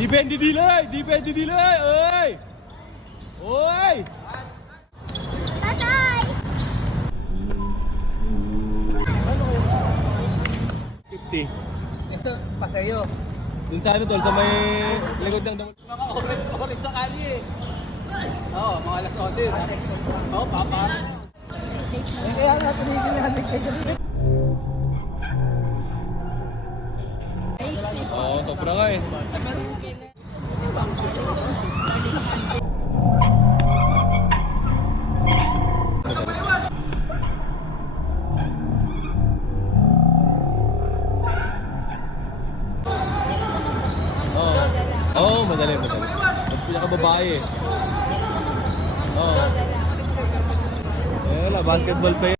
Depende delay! Depende delay! Oy! Oy! Tatay! 50. Ito, pasayo. Dun sa ano tol, sa may likod ng damo. Mga orange sa kali eh. Oo, mga alas 11. Oo, papa. Kaya nga tumigil natin kayo. Oo, sobra nga eh. Oo, madali. Mas pinakababae eh. Oo. Eh, wala, basketball pa yun.